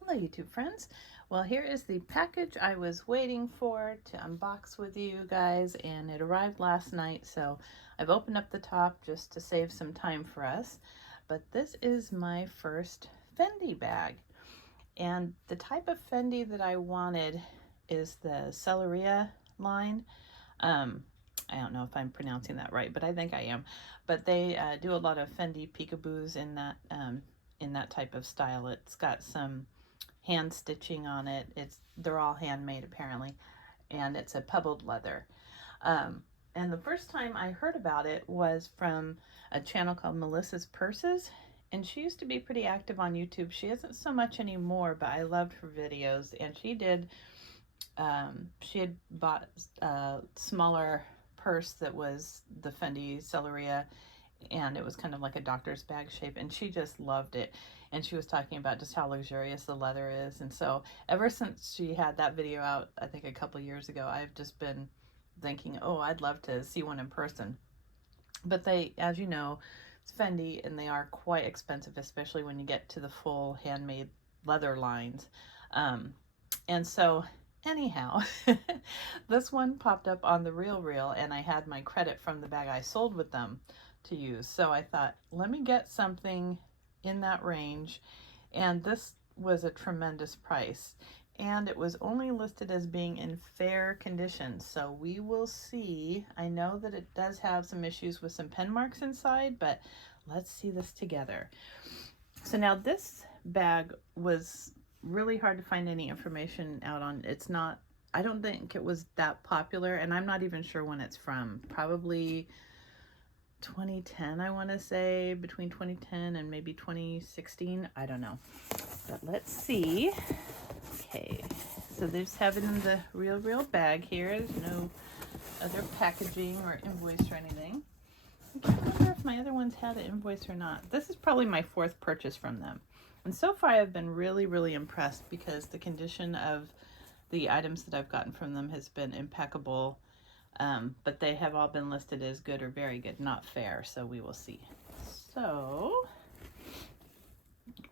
Hello YouTube friends. Well, here is the package I was waiting for to unbox with you guys, and it arrived last night, so I've opened up the top just to save some time for us. But this is my first Fendi bag, and the type of Fendi that I wanted is the Selleria line. I don't know if I'm pronouncing that right, but I think I am. But they do a lot of Fendi peekaboos in that type of style. It's got some hand stitching on it. They're all handmade apparently, and it's a pebbled leather. And the first time I heard about it was from a channel called Melissa's Purses, and she used to be pretty active on YouTube. She isn't so much anymore, but I loved her videos, and she had bought a smaller purse that was the Fendi Selleria, and it was kind of like a doctor's bag shape, and she just loved it. And she was talking about just how luxurious the leather is. And so ever since she had that video out, I think a couple years ago, I've just been thinking, oh, I'd love to see one in person. But they, as you know, it's Fendi, and they are quite expensive, especially when you get to the full handmade leather lines. And so anyhow, this one popped up on the Real, and I had my credit from the bag I sold with them to use. So I thought, let me get something in that range. And this was a tremendous price. And it was only listed as being in fair condition. So we will see. I know that it does have some issues with some pen marks inside, but let's see this together. So now this bag was really hard to find any information out on. It's not, I don't think it was that popular, and I'm not even sure when it's from. Probably 2010, I want to say, between 2010 and maybe 2016. I don't know, but let's see. Okay, so they just have it in the real bag here. There's no other packaging or invoice or anything. I can't remember if my other ones had an invoice or not. This is probably my fourth purchase from them. And so far I've been really impressed because the condition of the items that I've gotten from them has been impeccable. But they have all been listed as good or very good, not fair. So we will see. So,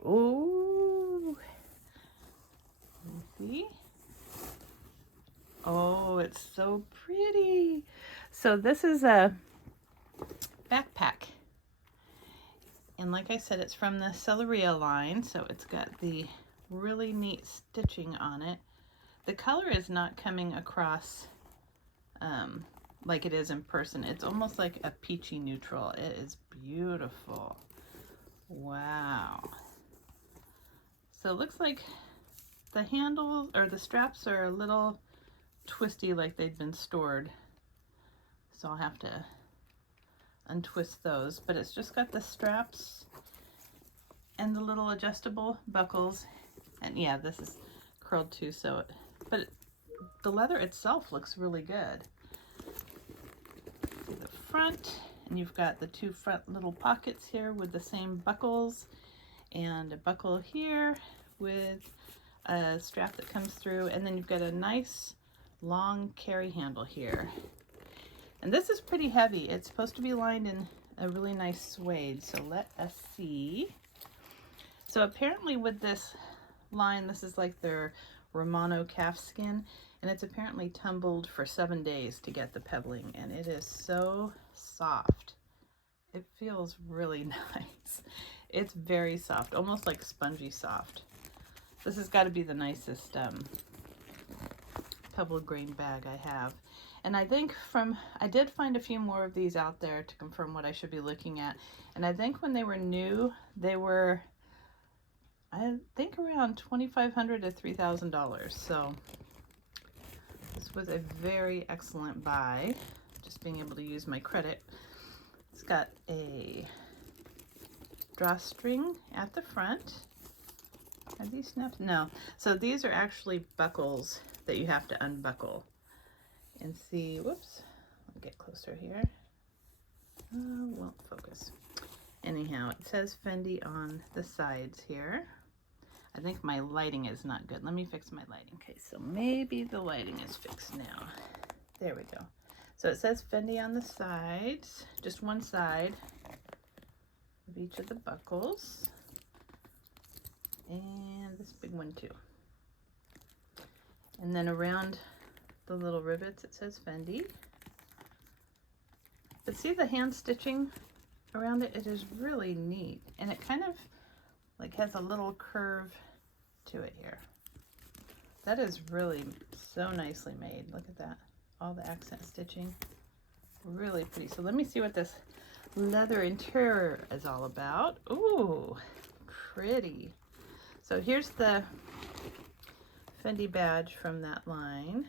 oh, see? Oh, it's so pretty. So this is a backpack. And like I said, it's from the Selleria line, so it's got the really neat stitching on it. The color is not coming across like it is in person. It's almost like a peachy neutral. It is beautiful. Wow. So it looks like the handles or the straps are a little twisty, like they'd been stored. So I'll have to untwist those, but it's just got the straps and the little adjustable buckles. And yeah, this is curled too, so the leather itself looks really good. See the front, and you've got the two front little pockets here with the same buckles, and a buckle here with a strap that comes through, and then you've got a nice long carry handle here. And this is pretty heavy. It's supposed to be lined in a really nice suede, so let us see. So apparently with this line, this is like their Romano calf skin, and it's apparently tumbled for 7 days to get the pebbling, and it is so soft. It feels really nice. It's very soft, almost like spongy soft. This has got to be the nicest pebbled grain bag I have. And I think I did find a few more of these out there to confirm what I should be looking at. And I think when they were new, they were, I think, around $2,500 to $3,000. So this was a very excellent buy, just being able to use my credit. It's got a drawstring at the front. Are these snaps? No. So these are actually buckles that you have to unbuckle. And see, whoops, I'll get closer here. Won't focus. Anyhow, it says Fendi on the sides here. I think my lighting is not good. Let me fix my lighting. Okay, so maybe the lighting is fixed now. There we go. So it says Fendi on the sides, just one side. of each of the buckles. And this big one too. And then around the little rivets it says Fendi. But see the hand stitching around it? It is really neat. And it kind of like has a little curve to it here. That is really so nicely made. Look at that. All the accent stitching. Really pretty. So let me see what this leather interior is all about. Ooh, pretty. So here's the Fendi badge from that line.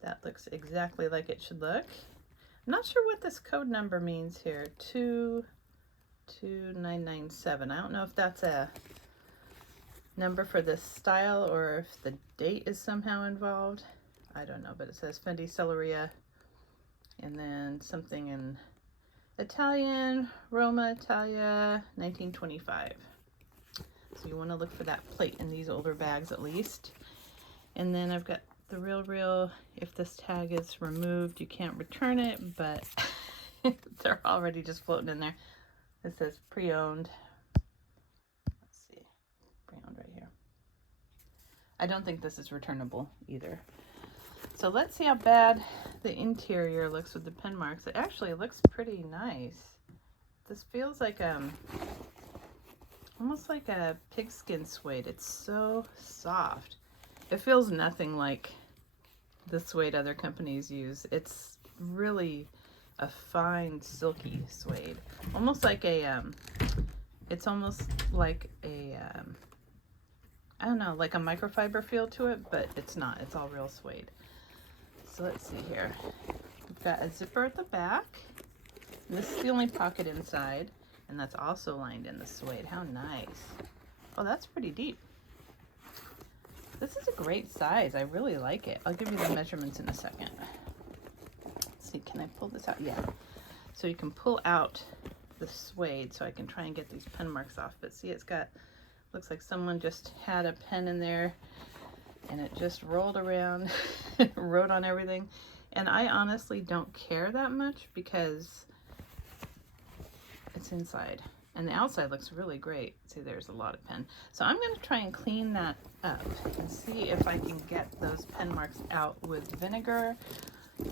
That looks exactly like it should look. I'm not sure what this code number means here. 22997. I don't know if that's a number for this style or if the date is somehow involved. I don't know, but it says Fendi Selleria and then something in Italian, Roma, Italia, 1925. So you want to look for that plate in these older bags at least. And then I've got the real, if this tag is removed, you can't return it, but they're already just floating in there. It says pre-owned. Let's see, pre-owned right here. I don't think this is returnable either. So let's see how bad the interior looks with the pen marks. It actually looks pretty nice. This feels like almost like a pigskin suede. It's so soft. It feels nothing like the suede other companies use. It's really a fine silky suede. Almost like a, it's almost like a, I don't know, like a microfiber feel to it, but it's not. It's all real suede. So let's see here. We've got a zipper at the back. And this is the only pocket inside, and that's also lined in the suede. How nice. Oh, that's pretty deep. This is a great size. I really like it. I'll give you the measurements in a second. Let's see, can I pull this out? Yeah. So you can pull out the suede so I can try and get these pen marks off. But see, it's got, looks like someone just had a pen in there and it just rolled around, wrote on everything. And I honestly don't care that much because it's inside. And the outside looks really great. See, there's a lot of pen. So I'm going to try and clean that up and see if I can get those pen marks out with vinegar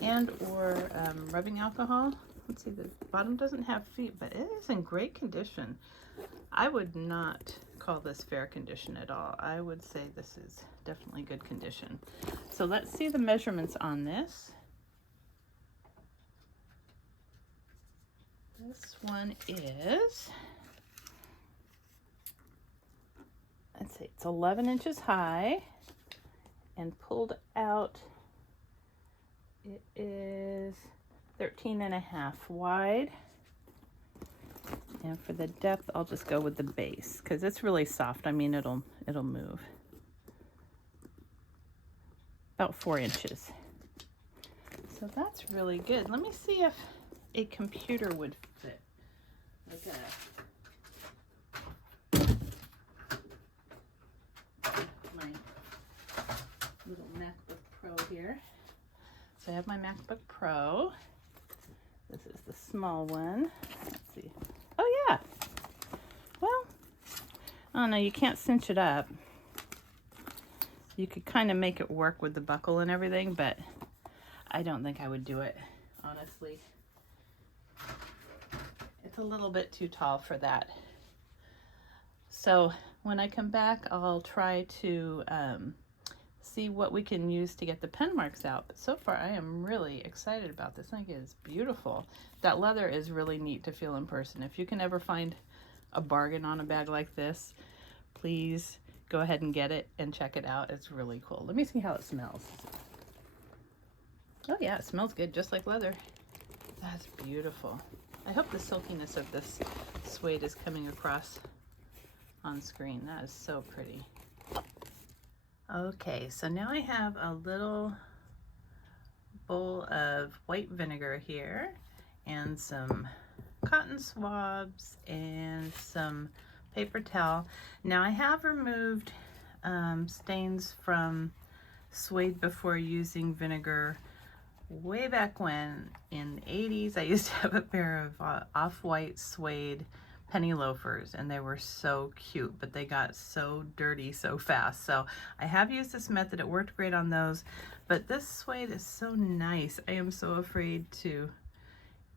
and or rubbing alcohol. Let's see, the bottom doesn't have feet, but it is in great condition. I would not call this fair condition at all. I would say this is definitely good condition. So let's see the measurements on this. This one is, let's see, it's 11 inches high and pulled out, it is 13.5 wide. And for the depth, I'll just go with the base because it's really soft. I mean, it'll move. About 4 inches. So that's really good. Let me see if a computer would fit. Like my little MacBook Pro here. So I have my MacBook Pro. This is the small one. Let's see. Oh yeah. Well, oh no, you can't cinch it up. You could kind of make it work with the buckle and everything, but I don't think I would do it, honestly. It's a little bit too tall for that. So when I come back, I'll try to see what we can use to get the pen marks out. But so far, I am really excited about this. I think it is beautiful. That leather is really neat to feel in person. If you can ever find a bargain on a bag like this, please go ahead and get it and check it out. It's really cool. Let me see how it smells. Oh yeah, it smells good, just like leather. That's beautiful. I hope the silkiness of this suede is coming across on screen. That is so pretty. Okay, so now I have a little bowl of white vinegar here and some cotton swabs and some paper towel. Now I have removed stains from suede before using vinegar. way back when in the 80s, I used to have a pair of off-white suede penny loafers, and they were so cute, but they got so dirty so fast. So I have used this method. It worked great on those, but this suede is so nice. I am so afraid to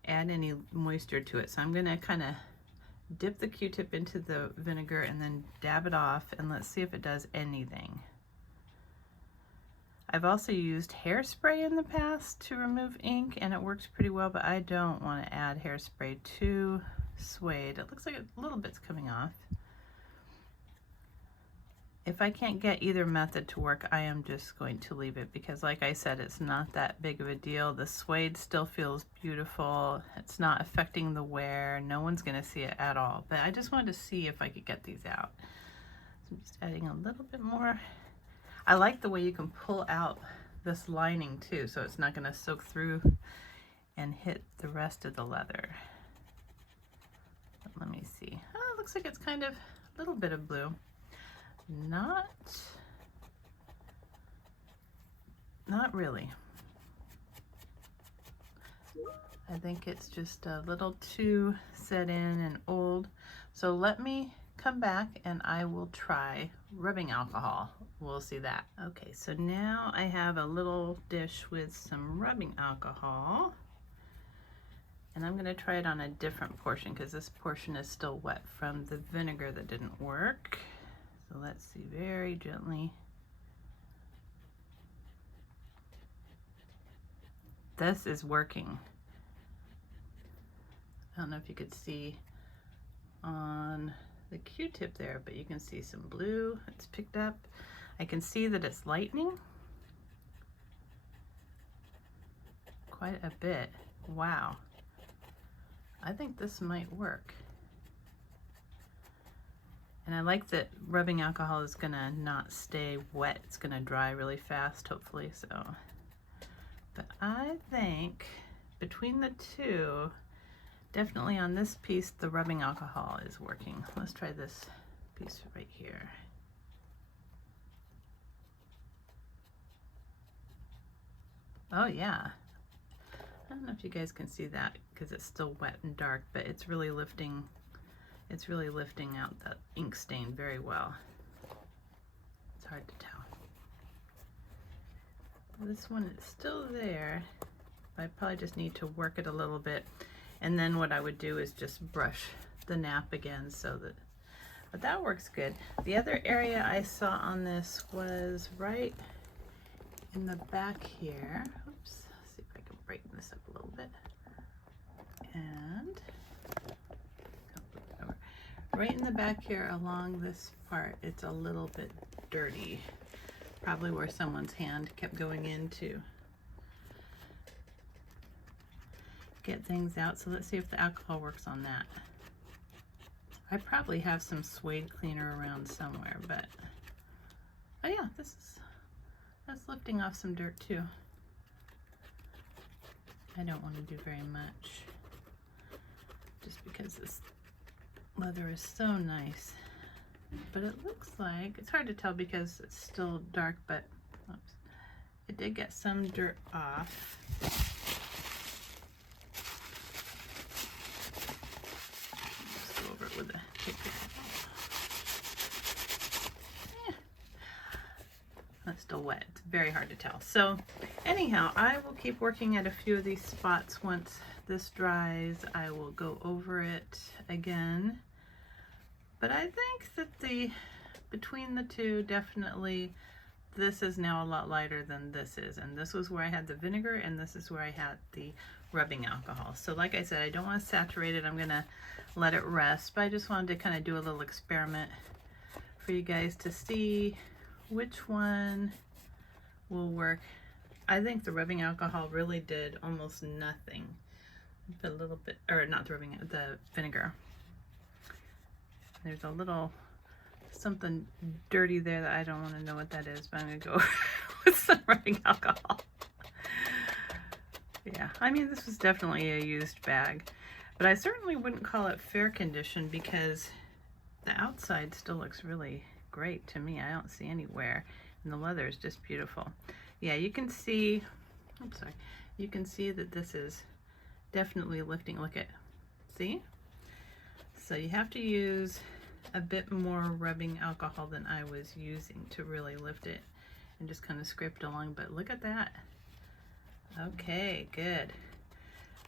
add any moisture to it. So I'm gonna kind of dip the Q-tip into the vinegar and then dab it off, and let's see if it does anything. I've also used hairspray in the past to remove ink, and it works pretty well, but I don't want to add hairspray to suede. It looks like a little bit's coming off. If I can't get either method to work, I am just going to leave it, because like I said, it's not that big of a deal. The suede still feels beautiful. It's not affecting the wear. No one's going to see it at all, but I just wanted to see if I could get these out. So I'm just adding a little bit more. I like the way you can pull out this lining too, so it's not going to soak through and hit the rest of the leather. But let me see. Oh, it looks like it's kind of a little bit of blue. Not really. I think it's just a little too set in and old. So let me come back and I will try rubbing alcohol. We'll see that. Okay, so now I have a little dish with some rubbing alcohol, and I'm going to try it on a different portion because this portion is still wet from the vinegar that didn't work. So let's see, very gently. This is working. I don't know if you could see on the Q-tip there, but you can see some blue. It's picked up. I can see that it's lightening quite a bit. Wow. I think this might work. And I like that rubbing alcohol is gonna not stay wet. It's gonna dry really fast, hopefully, so. But I think between the two, definitely on this piece, the rubbing alcohol is working. Let's try this piece right here. Oh yeah. I don't know if you guys can see that because it's still wet and dark, but it's really lifting out that ink stain very well. It's hard to tell. This one is still there. I probably just need to work it a little bit. And then what I would do is just brush the nap again so that, but that works good. The other area I saw on this was right in the back here. Oops, let's see if I can brighten this up a little bit. And right in the back here along this part, it's a little bit dirty. Probably where someone's hand kept going in to get things out. So let's see if the alcohol works on that. I probably have some suede cleaner around somewhere, but oh yeah, that's lifting off some dirt too. I don't want to do very much just because this leather is so nice. But it looks like, it's hard to tell because it's still dark, but oops, it did get some dirt off. Just go over it with a paper. Yeah. That's still wet. It's very hard to tell. So anyhow, I will keep working at a few of these spots. Once this dries, I will go over it again. But I think that between the two, definitely this is now a lot lighter than this is. And this was where I had the vinegar, and this is where I had the rubbing alcohol. So like I said, I don't want to saturate it. I'm going to let it rest. But I just wanted to kind of do a little experiment for you guys to see which one will work. I think the rubbing alcohol really did almost nothing. But a little bit, or not the rubbing, the vinegar. There's a little something dirty there that I don't want to know what that is, but I'm going to go with some rubbing alcohol. Yeah, I mean, this was definitely a used bag, but I certainly wouldn't call it fair condition because the outside still looks really great to me. I don't see any wear, and the leather is just beautiful. Yeah, you can see, oops, sorry. you can see that this is definitely lifting. Look at, see? So you have to use a bit more rubbing alcohol than I was using to really lift it, and just kind of scrape it along, but look at that. Okay, good.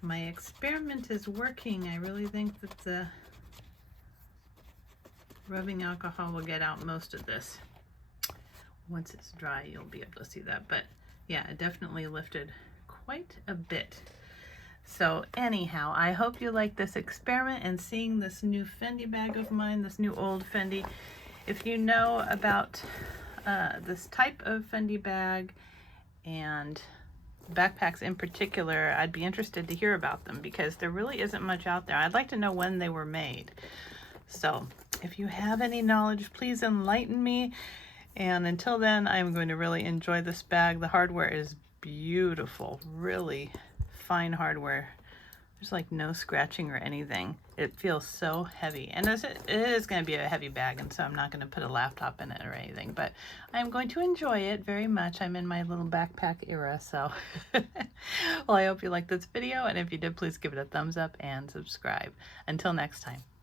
My experiment is working. I really think that the rubbing alcohol will get out most of this. Once it's dry, you'll be able to see that, but yeah, it definitely lifted quite a bit. So anyhow, I hope you like this experiment and seeing this new Fendi bag of mine, this new old Fendi. If you know about this type of Fendi bag and backpacks in particular, I'd be interested to hear about them because there really isn't much out there. I'd like to know when they were made. So if you have any knowledge, please enlighten me. And until then, I'm going to really enjoy this bag. The hardware is beautiful, really fine hardware. There's like no scratching or anything. It feels so heavy, and it is going to be a heavy bag, and so I'm not going to put a laptop in it or anything, but I'm going to enjoy it very much. I'm in my little backpack era, so well, I hope you liked this video, and if you did, please give it a thumbs up and subscribe. Until next time.